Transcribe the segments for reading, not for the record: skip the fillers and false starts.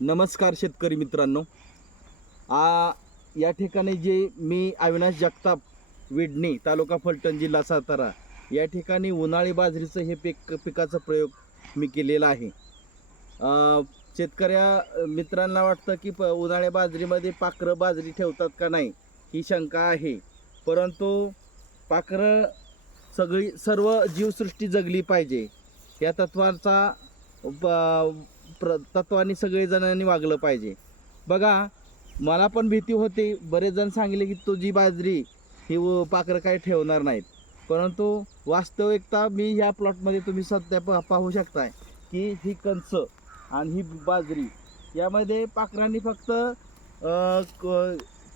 नमस्कार शेतकरी मित्रांनो. या ठिकाणी जे मी अविनाश जगताप, विडणी, तालुका फलटण, जिल्हा सातारा या ठिकाणी उन्हाळी बाजरीचं हे पिकाचा प्रयोग मी केलेला आहे. शेतकऱ्या मित्रांना वाटतं की उन्हाळ्या बाजरीमध्ये पाखरं बाजरी ठेवतात का नाही ही शंका आहे. परंतु पाखरं सर्व जीवसृष्टी जगली पाहिजे या तत्वाचा तत्वाने सगळेजणांनी वागलं पाहिजे. बघा, मला पण भीती होती. बरेच जण सांगितले की तुझी बाजरी ही पाखरं काही ठेवणार नाहीत. परंतु वास्तविकता मी ह्या प्लॉटमध्ये तुम्ही सध्या पाहू शकताय की ही कणस आणि ही बाजरी यामध्ये पाखरांनी फक्त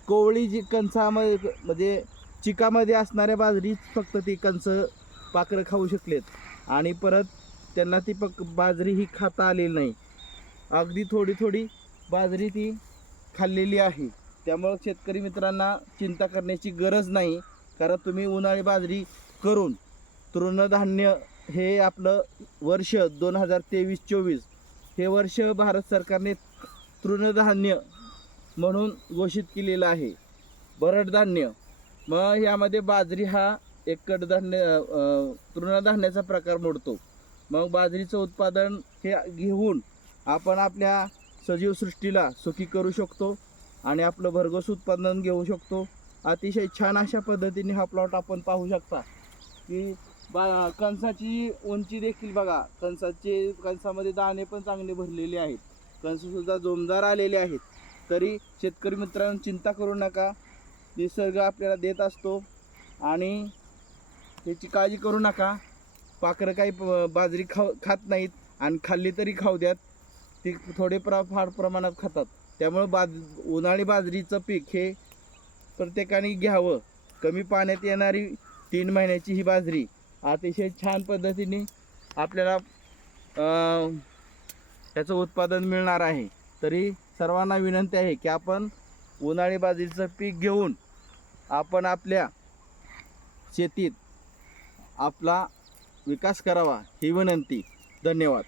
कोवळी जी कणसामध्ये म्हणजे चिकामध्ये असणाऱ्या बाजरी फक्त ती कणस पाखरं खाऊ शकलेत आणि परत त्यांना ती बाजरी ही खाता आलेली नाही. अगदी थोडी थोडी बाजरी ती खाल्लेली आहे. त्यामुळे शेतकरी मित्रांना चिंता करण्याची गरज नाही, कारण तुम्ही उन्हाळी बाजरी करून तृणधान्य हे आपलं वर्ष 2023-24 हे वर्ष भारत सरकारने तृणधान्य म्हणून घोषित केलेलं आहे. भरडधान्य, मग यामध्ये बाजरी हा एक कडधान्य तृणधान्याचा प्रकार मोडतो. मग बाजरीचं उत्पादन हे घेऊन आपण आपल्या सजीवसृष्टीला सुखी करू शकतो आणि आपलं भरघोस उत्पादन घेऊ शकतो. अतिशय छान अशा पद्धतीने हा प्लॉट आपण पाहू शकता की कणसाची उंची देखील बघा. कणसामध्ये दाणे पण चांगले भरलेले आहेत. कणससुद्धा जोमदार आलेले आहेत. तरी शेतकरी मित्रांनो, चिंता करू नका. निसर्ग आपल्याला देत असतो आणि त्याची काळजी करू नका. पाखरं काही बाजरी खात नाहीत आणि खाल्ली तरी खाऊ द्यात. ती थोडे फार प्रमाणात खातात. त्यामुळे उन्हाळी बाजरीचं पीक हे प्रत्येकाने घ्यावं. कमी पाण्यात येणारी 3 महिन्याची ही बाजरी अतिशय छान पद्धतीने आपल्याला त्याचं उत्पादन मिळणार आहे. तरी सर्वांना विनंती आहे की आपण उन्हाळी बाजरीचं पीक घेऊन आपण आपल्या शेतीत आपला विकास करावा ही विनंती. धन्यवाद.